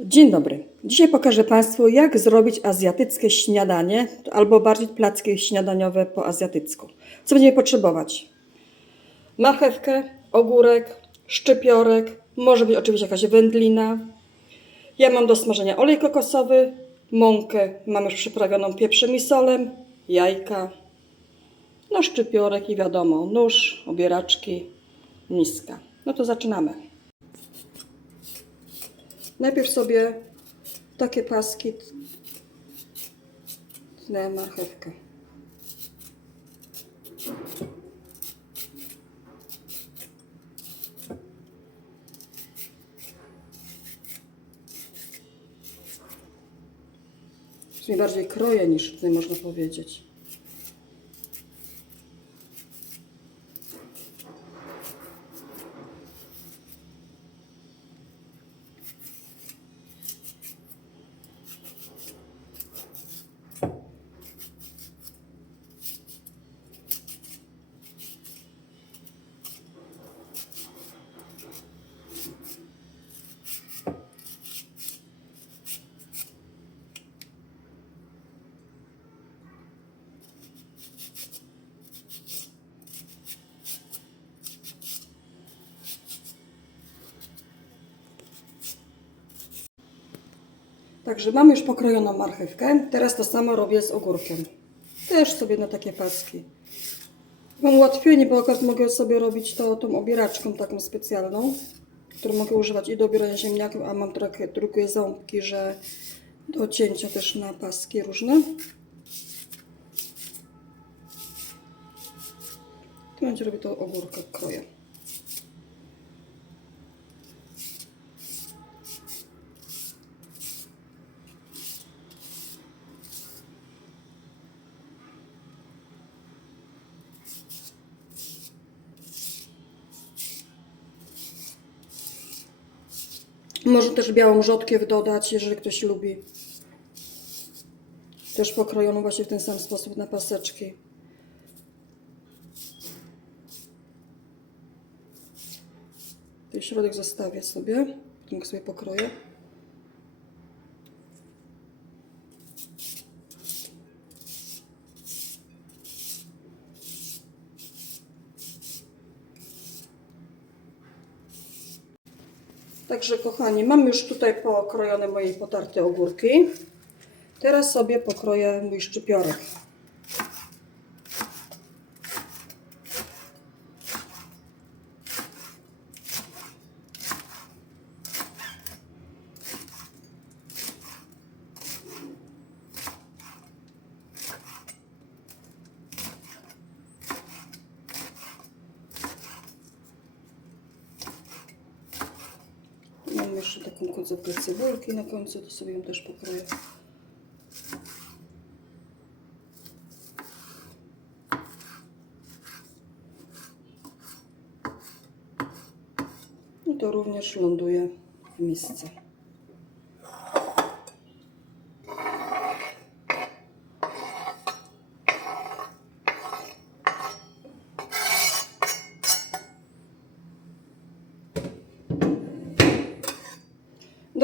Dzień dobry. Dzisiaj pokażę Państwu, jak zrobić azjatyckie śniadanie, albo bardziej placki śniadaniowe po azjatycku. Co będziemy potrzebować? Marchewkę, ogórek, szczypiorek, może być oczywiście jakaś wędlina. Ja mam do smażenia olej kokosowy, mąkę mam już przyprawioną pieprzem i solem, jajka, no szczypiorek i wiadomo, nóż, obieraczki, miska. No to zaczynamy. Najpierw sobie takie paski tnę marchewkę. Sumie bardziej kroję niż tutaj można powiedzieć. Także mam już pokrojoną marchewkę. Teraz to samo robię z ogórkiem. Też sobie na takie paski. Mam ułatwienie, bo akurat mogę sobie robić to tą obieraczką taką specjalną, którą mogę używać i do obierania ziemniaków, a mam trochę drugie ząbki, że do cięcia też na paski różne. Tu będzie robię to ogórka kroję. Można też białą rzodkiew dodać, jeżeli ktoś lubi. Też pokrojoną właśnie w ten sam sposób na paseczki. Ten środek zostawię sobie, go sobie pokroję. Także kochani, mam już tutaj pokrojone moje potarte ogórki. Teraz sobie pokroję mój szczypiorek. Jeszcze taką końcówkę cebulki na końcu, to sobie ją też pokroję. I to również ląduje w misce.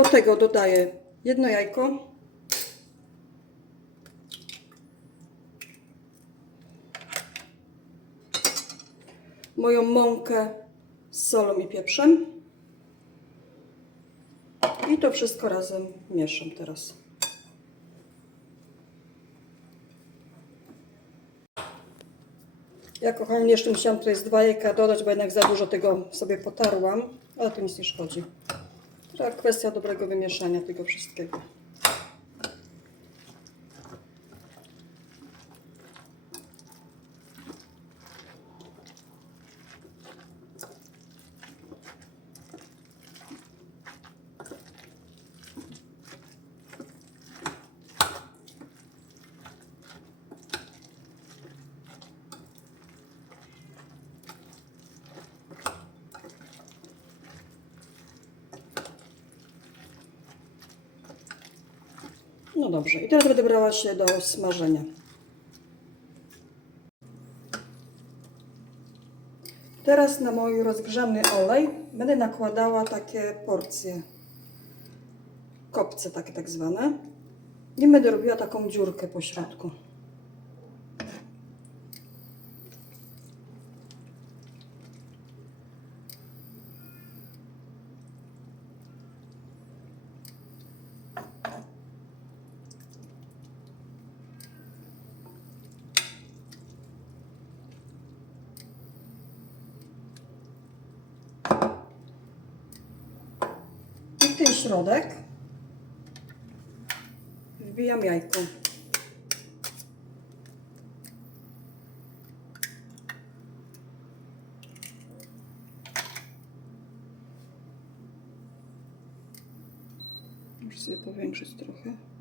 Do tego dodaję jedno jajko. Moją mąkę z solą i pieprzem. I to wszystko razem mieszam teraz. Ja kochani jeszcze musiałam tutaj z dwa jajka dodać, bo jednak za dużo tego sobie potarłam, ale to nic nie szkodzi. To kwestia dobrego wymieszania tego wszystkiego. No dobrze, i teraz będę brała się do smażenia. Teraz na mój rozgrzany olej będę nakładała takie porcje kopce takie tak zwane. I będę robiła taką dziurkę po środku. I w ten środek wbijam jajko. Muszę sobie powiększyć trochę.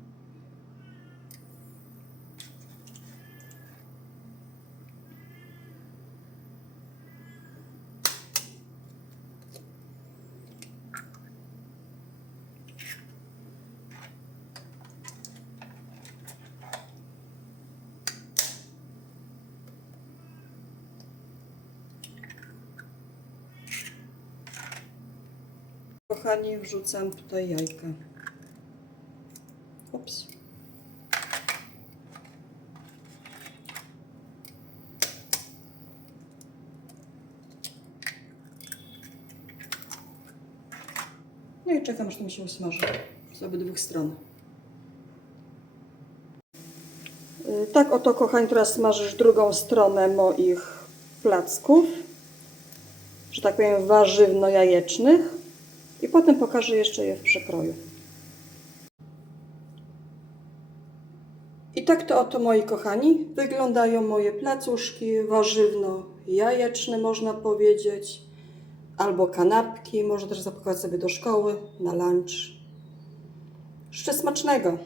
Kochani, wrzucam tutaj jajka. Ups. No i czekam, aż to mi się usmaży z obydwu stron. Y, Tak oto, kochani, teraz smażysz drugą stronę moich placków, że tak powiem, warzywno-jajecznych. I potem pokażę jeszcze je w przekroju. I tak to oto, moi kochani, wyglądają moje placuszki warzywno-jajeczne, można powiedzieć, albo kanapki, można też zapakować sobie do szkoły, na lunch. Jeszcze smacznego!